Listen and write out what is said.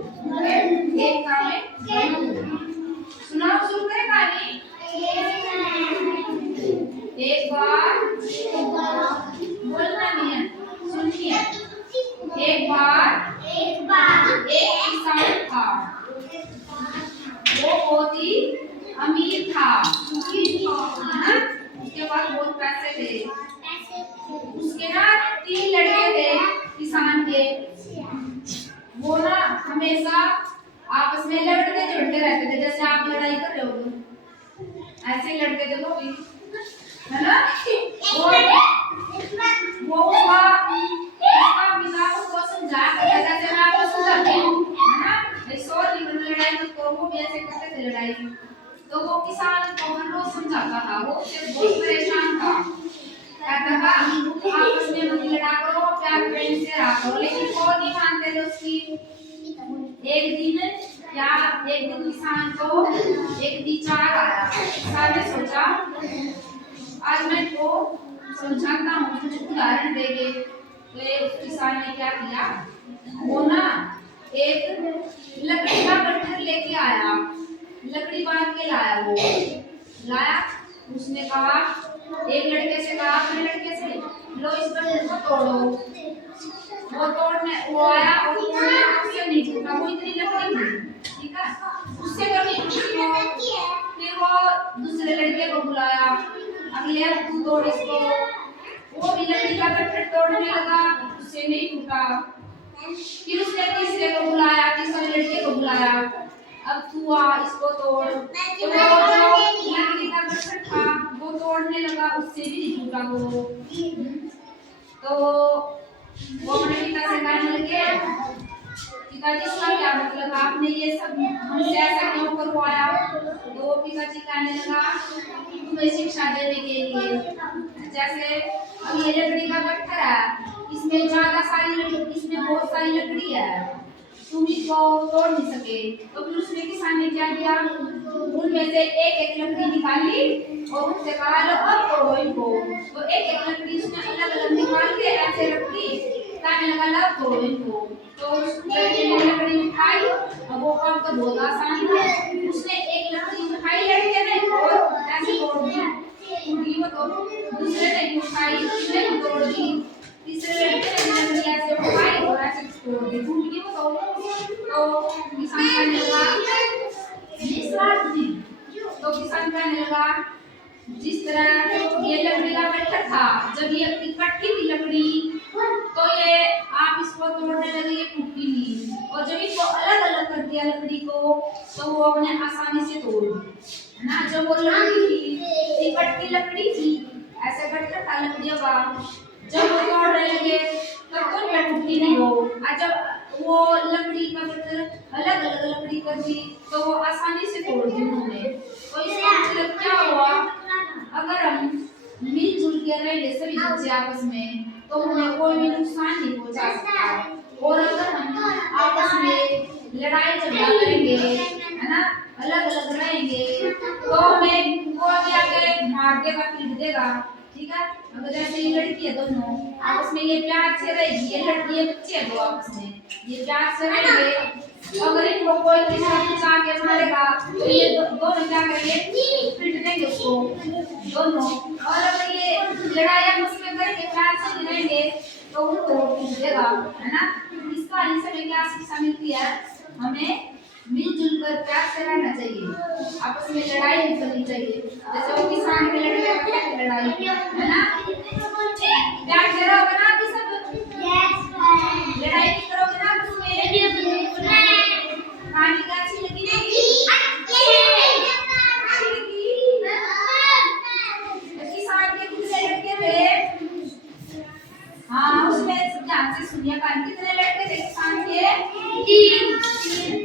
एक का में सुनाओ, शुरू करें कहानी। एक बार बोलना नहीं है, सुनिए। एक बार एक किसान था, वो बहुत ही अमीर था, है? उसके पास बहुत पैसे थे। उसके ना 3 लड़के थे किसान के। वो ना हमेशा आपस में लड़ते झगड़ते रहते थे, जैसे आप लड़ाई कर रहे हो ऐसे ही लड़ते थे वो भी, है ना। वो उसका पिता उसको समझाया करता था, जैसे मैं आपको समझाती हूँ, है ना। ऐसे लड़ाई मत करो, वो भी ऐसे करते थे लड़ाई। तो वो किसान को हर रोज समझाता था, वो उससे बहुत परेशान था। कहता था आपस में मत लड़ा करो, प्यार प्रेम से रहा करो, लेकिन वो नहीं मानते थे उसकी। एक दिन किसान को एक विचार आया। किसान ने सोचा आज मैं को समझाता हूँ, मुझे उदाहरण देंगे। तो उस किसान ने क्या किया, वो ना एक लकड़ी का गट्ठर लेके आया, लकड़ी बांध के लाया। वो लाया, उसने कहा, एक लड़के से कहा, अपने लड़के से, लो इस गट्ठर को तोड़ो। वो तोड़ने वो आया और उससे नहीं टूटा, वो इतनी लकड़ी थी, ठीक है। उससे कभी फिर वो दूसरे लड़के को बुलाया, अगले तू तोड़ इसको। वो भी लकड़ी का गट्ठर तोड़ने लगा, उससे नहीं टूटा। फिर उसने तीसरे को बुलाया, तीसरे लड़के को बुलाया, अब तू आ इसको तोड़। तो वो जो लकड़ी का गट्ठर था वो तोड़ने लगा, उससे भी नहीं टूटा वो। तो वो अपने पिता से कहने लगे, पिताजी इसका क्या मतलब, आपने ये सब हमसे ऐसा क्यों करवाया। तो वो पिताजी कहने लगा, तुम्हें शिक्षा देने के लिए, जैसे अब ये लकड़ी का गट्ठर है, इसमें इसमें बहुत सारी लकड़ी है, तुम इसको तोड़ नहीं सके। तो फिर उसने किसान ने क्या किया, उनमें से एक एक लकड़ी निकाली और उससे कहा, लो अब तोड़ो इनको। तो एक एक लकड़ी उसने अलग अलग निकाल के ऐसे रख दी, कहने लगा, लो तोड़ो इनको। तो उस लड़के ने लकड़ी उठाई, और वो काम तो बहुत आसान है। उसने एक लकड़ी उठाई लड़के ने और ऐसे तोड़ दी, टूटी वो। तो दूसरे ने उठाई, उसने भी तोड़ दी। तीसरे लड़के ने लकड़ी ऐसे उठाई और ऐसे तोड़ दी, टूट गई वो। तो किसान कहने लगा, तो किसान कहने लगा, जिस तरह ये लकड़ी का गट्ठर था, जब ये इकट्ठी थी लकड़ी, तो ये आप इसको तोड़ने लगे, ये टूटी नहीं। और जब इसको अलग अलग कर दिया लकड़ी को, तो वो अपने आसानी से तोड़ दी, है ना। जब वो लकड़ी थी, इकट्ठी लकड़ी थी, ऐसे गट्ठर था लकड़ियों का, जब वो तोड़ने लगे तब तो ये टूटी नहीं हो। जब वो लकड़ी का गट्ठर अलग अलग लकड़ी कर दी, तो वो आसानी से तोड़ दी उन्होंने। तो इसका मतलब क्या हुआ, अगर हम मिलजुल के रहेंगे सभी बच्चे आपस में, तो हमें कोई भी नुकसान नहीं पहुंचा सकता। और अगर हम आपस में लड़ाई झगड़ा करेंगे, है ना, अलग अलग रहेंगे, तो हमें कोई भी आके मार देगा, पीट देगा, ठीक है। अगर जैसे ये लड़की है, दोनों आपस में ये प्यार से रहेगी, ये लड़की ये बच्चे हैं, दो आपस में ये प्यार से रहेंगे। अगर इनको कोई किसी कुछ आके मारेगा, तो ये दोनों क्या करेंगे, पीट देंगे उसको दोनों। और अगर ये लड़ाई आपस में करके प्यार से नहीं रहेंगे, तो उनको पीट देगा, है ना। इस कहानी से हमें क्या शिक्षा मिलती है, हमें मिलजुल कर प्यार से रहना चाहिए, आपस में लड़ाई नहीं करनी चाहिए। जैसे वो किसान के लड़ाई, है ना, प्यार से रहोगे ना आप सब, लड़ाई नहीं करोगे ना आपस में। कहानी क्या अच्छी लगी किसान के कितने लड़के थे, हाँ उसमें ध्यान से सुनिए, कहानी कितने लड़के थे किसान के, 3।